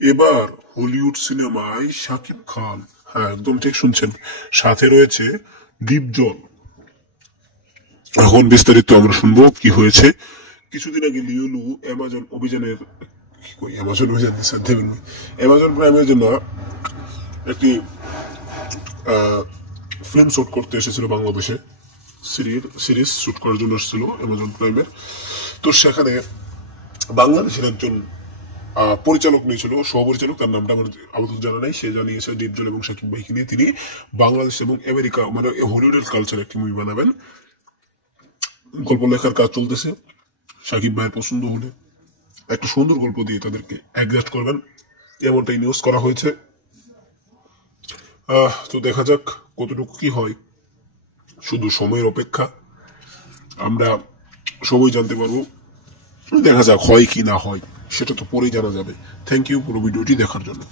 এবার হলিউড সিনেমায় শাকিব খান, হ্যাঁ একদম ঠিক শুনছেন, সাথে রয়েছে ডিপজল। এখন বিস্তারিত আমরা শুনবো কি হয়েছে। কিছুদিন আগে লিওলু অ্যামাজন অভিযানের অ্যামাজন অভিযান অ্যামাজন প্রাইমের জন্য একটি ফিল্ম শুট করতে এসেছিল বাংলাদেশে। সিরিজ শুট করার জন্য এসেছিল অ্যামাজন প্রাইমের। তো সেখানে বাংলাদেশের একজন পরিচালক নিয়েছিল, সহপরিচালক, তার নামটা আমার আপাতত জানা নাই। সে জানিয়েছে ডিপজল এবং শাকিব ভাইকে নিয়ে তিনি বাংলাদেশ এবং আমেরিকা মানে হলিউডের কালচার একটি মুভি বানাবেন। গল্প লেখার কাজ চলতেছে। শাকিব ভাইয়ের পছন্দ হলে একটা সুন্দর গল্প দিয়ে তাদেরকে অ্যাডজাস্ট করবেন, এমনটাই নিউজ করা হয়েছে। তো দেখা যাক কতটুকু কি হয়, শুধু সময়ের অপেক্ষা। আমরা সবই জানতে পারবো, দেখা যাক হয় কি না হয়, সেটা তো পরেই জানা যাবে। থ্যাংক ইউ পুরো ভিডিওটি দেখার জন্য।